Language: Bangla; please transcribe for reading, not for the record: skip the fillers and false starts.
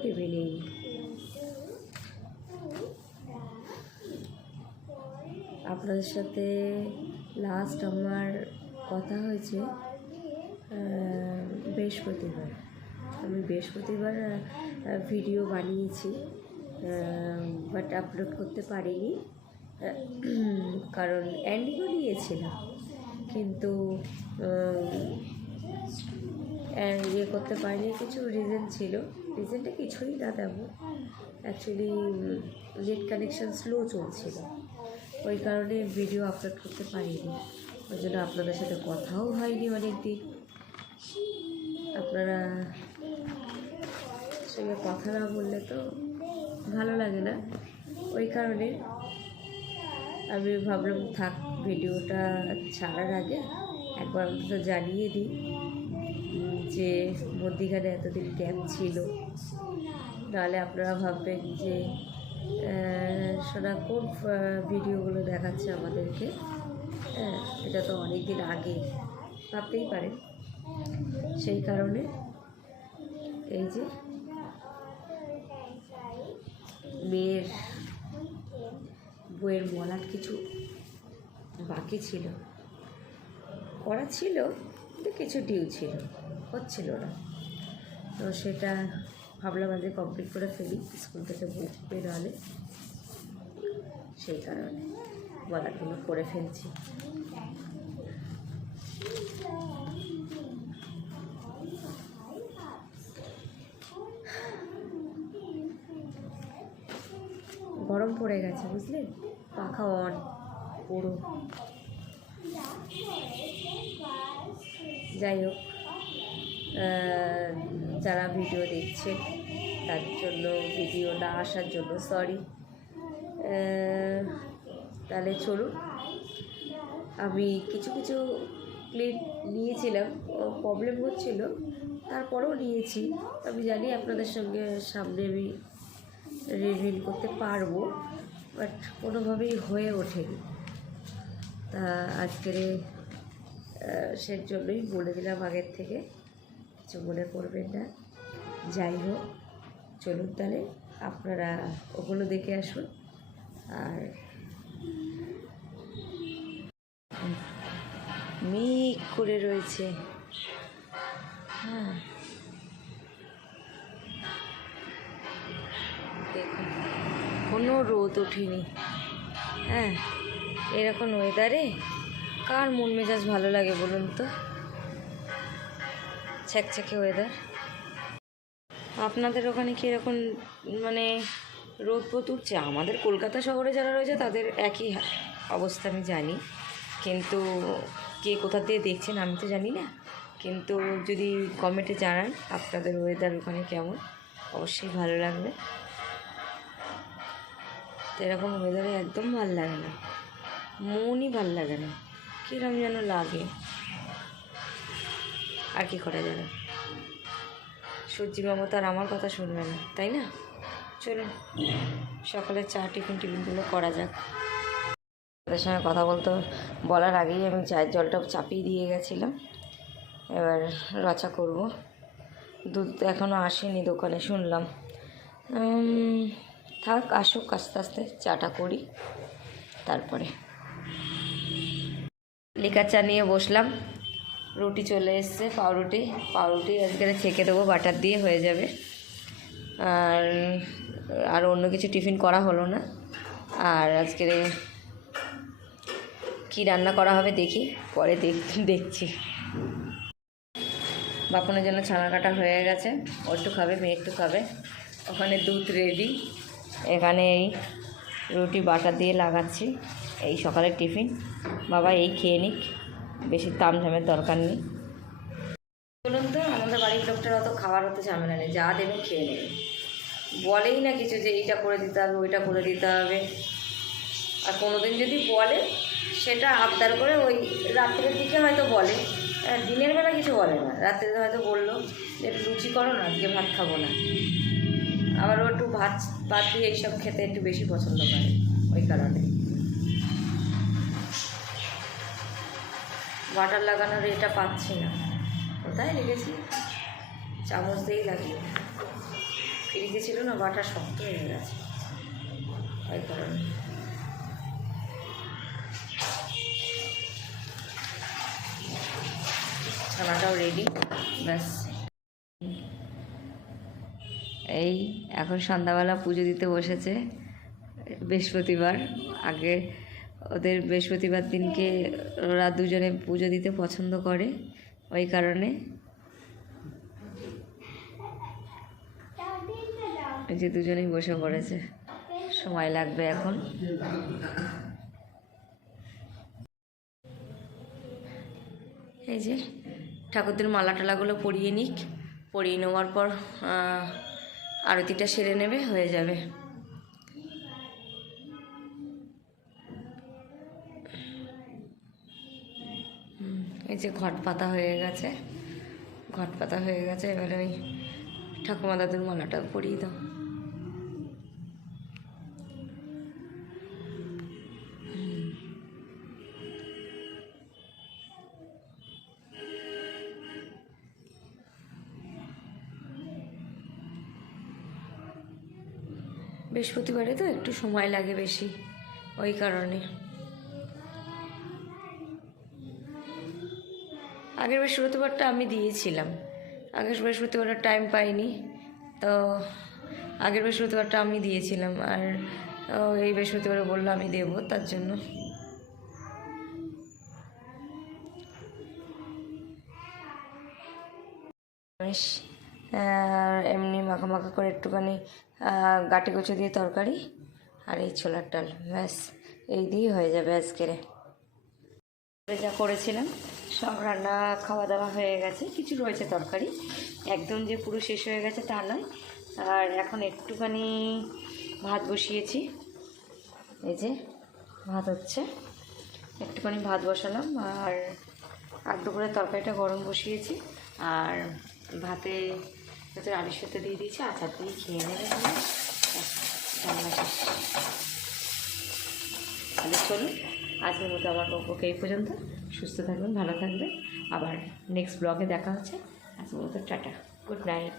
Good evening. আপনাদের সাথে লাস্ট আমার কথা হয়েছে বৃহস্পতিবার। আমি বৃহস্পতিবার ভিডিও বানিয়েছি, বাট আপলোড করতে পারিনি কারণ এন্ডিংও দিয়েছিলাম, কিন্তু ইয়ে করতে পারিনি। কিছু রিজন ছিল, রিজনটা কিছুই না তেমন। অ্যাকচুয়ালি নেট কানেকশান স্লো চলছিল, ওই কারণে ভিডিও আপলোড করতে পারিনি। ওই জন্য আপনাদের সাথে কথাও হয়নি অনেক দিন। আপনারা সঙ্গে কথা না বললে তো ভালো লাগে না, ওই কারণে আমি ভাবলাম থাক, ভিডিওটা ছাড়ার আগে একবার অন্তত জানিয়ে দিই যে মধ্যিখানে এতদিন গ্যাপ ছিল। নাহলে আপনারা ভাববেন যে সোনা কোন ভিডিওগুলো দেখাচ্ছে আমাদেরকে, এটা তো অনেক দিন আগে ভাবতেই পারেন। সেই কারণে এই যে মেয়ের বইয়ের মলাট কিছু বাকি ছিল, করা ছিল, কিন্তু কিছু ডিউ ছিল, হচ্ছিল না। তো সেটা ভাবলাম আজকে কমপ্লিট করে ফেলি, স্কুল থেকে বই বেরোলে। সেই কারণে মলাটগুলো করে ফেলছি। গরম পড়ে গেছে বুঝলেন, পাখা অন পুরো। যাই হোক, যারা ভিডিও দেখছে তার জন্য, ভিডিও না আসার জন্য সরি। তাহলে চলুন, আমি কিছু কিছু ক্লিপ নিয়েছিলাম, প্রবলেম হচ্ছিল, তারপরেও নিয়েছি। আমি জানি আপনাদের সঙ্গে সামনে আমি রিভিল করতে পারবো, বাট কোনোভাবেই হয়ে ওঠেনি। তা আজকের সে জন্যই বলে দিলাম আগের থেকে, কিছু মনে করবেন না। যাই হোক, চলুন তাহলে আপনারা ওগুলো দেখে আসুন। আর মেঘ করে রয়েছে, হ্যাঁ দেখুন, কোনো রোদ ওঠেনি। হ্যাঁ, এরকম ওয়েদারে কার মন মেজাজ ভালো লাগে বলুন তো? ছ্যাকছ্যাকে ওয়েদার। আপনাদের ওখানে কি এরকম মানে রোদ পোত উঠছে? আমাদের কলকাতা শহরে যারা রয়েছে তাদের একই অবস্থা আমি জানি, কিন্তু কে কোথা দিয়ে দেখছেন আমি তো জানি না। কিন্তু যদি কমেন্টে জানান আপনাদের ওয়েদার ওখানে কেমন, অবশ্যই ভালো লাগবে। তো এরকম ওয়েদারে একদম ভালো লাগে না, মনই ভালো লাগে না, কীরকম যেন লাগে। আর কি করা যাবে, সূর্যি মামা তো আর আমার কথা শুনবে না, তাই না? চলুন সকালে চা টিফিনগুলো করা যাক। তাদের সঙ্গে কথা বলার আগেই আমি চায়ের জলটা চাপিয়ে দিয়ে গেছিলাম। এবার রচা করব। দুধ এখনও আসেনি দোকানে শুনলাম। থাক, আসুক, আস্তে আস্তে চাটা করি, তারপরে লিকার চা নিয়ে বসলাম। রুটি চলে এসছে, পাউরুটি আজকে ছেঁকে দেবো, বাটার দিয়ে হয়ে যাবে। আর অন্য কিছু টিফিন করা হলো না। আর আজকে কি রান্না করা হবে দেখি, পরে দেখছি। বাপনের জন্য ছানা কাটা হয়ে গেছে, ও একটু খাবে, মেয়ে একটু খাবে। ওখানে দুধ রেডি, এখানে এই রুটি বাটার দিয়ে লাগাচ্ছি। এই সকালের টিফিন, বাবা এই খেয়ে নিক, বেশি তামঝামের দরকার নেই। বলুন তো, আমাদের বাড়ির লোকটার অত খাওয়ার অত ঝামেলা নেই, যা দেবে খেয়ে নেবে। বলেই না কিছু যে এইটা করে দিতে হবে, ওইটা করে দিতে হবে। আর কোনোদিন যদি বলে সেটা আবদার করে ওই রাত্রের দিকে হয়তো বলে, দিনের বেলা কিছু বলে না। রাত্রে হয়তো বললো যে একটু লুচি করো না, আজকে ভাত খাবো না। আবার ও একটু ভাত দিয়ে এইসব খেতে একটু বেশি পছন্দ করে, ওই কারণে। বাটার লাগানোর এটা পাচ্ছি না, কোথায় রেখেছি, চামচ দিয়েই লাগিয়ে ফ্রিজ ভিজেছিল না, বাটা শক্ত হয়ে গেছে ওই কারণে। ছানাটাও রেডি, ব্যাস। এই এখন সন্ধ্যাবেলা পুজো দিতে বসেছে, বৃহস্পতিবার। আগে ওদের বৃহস্পতিবার দিনকে ওরা দুজনে পুজো দিতে পছন্দ করে, ওই কারণে এই যে দুজনেই বসে পড়েছে। সময় লাগবে এখন। এই যে ঠাকুরদের মালা টালাগুলো পরিয়ে নিক, পরিয়ে নেওয়ার পর আরতিটা সেরে নেবে, হয়ে যাবে। এই যে ঘট পাতা হয়ে গেছে, ঘট পাতা হয়ে গেছে। এবারে ওই ঠাকুমা দাদুর মালাটা পরিয়ে দাও। বৃহস্পতিবারে তো একটু সময় লাগে বেশি, ওই কারণে। আগের বৃহস্পতিবারটা আমি দিয়েছিলাম, আগের বৃহস্পতিবারটা টাইম পাইনি, তো আগের বৃহস্পতিবারটা আমি দিয়েছিলাম। আর এই বৃহস্পতিবারে বললো আমি দেবো, তার জন্য। এমনি মাখা মাখা করে একটুখানি গাটি কুচো দিয়ে তরকারি আর এই ছোলার ডাল, ব্যাস এই দিয়ে হয়ে যাবে আজকের। যা করেছিলাম সব রান্না খাওয়া দাওয়া হয়ে গেছে, কিছু রয়েছে তরকারি, একদম যে পুরো শেষ হয়ে গেছে তা নয়। আর এখন একটুখানি ভাত বসিয়েছি, এই যে ভাত হচ্ছে, একটুখানি ভাত বসালাম। আর আধ করে তরকারিটা গরম বসিয়েছি, আর ভাতে হচ্ছে আলু সেদ্ধ দিয়ে দিয়েছি, আচার দিয়ে খেয়ে নেবে রান্না শেষ। তাহলে চলুন আজকের মতো আমার পক্ষে এই পর্যন্ত। সুস্থ থাকবেন, ভালো থাকবেন, আবার নেক্সট ব্লগে দেখা হচ্ছে। আজকের মতো টাটা, গুড নাইট।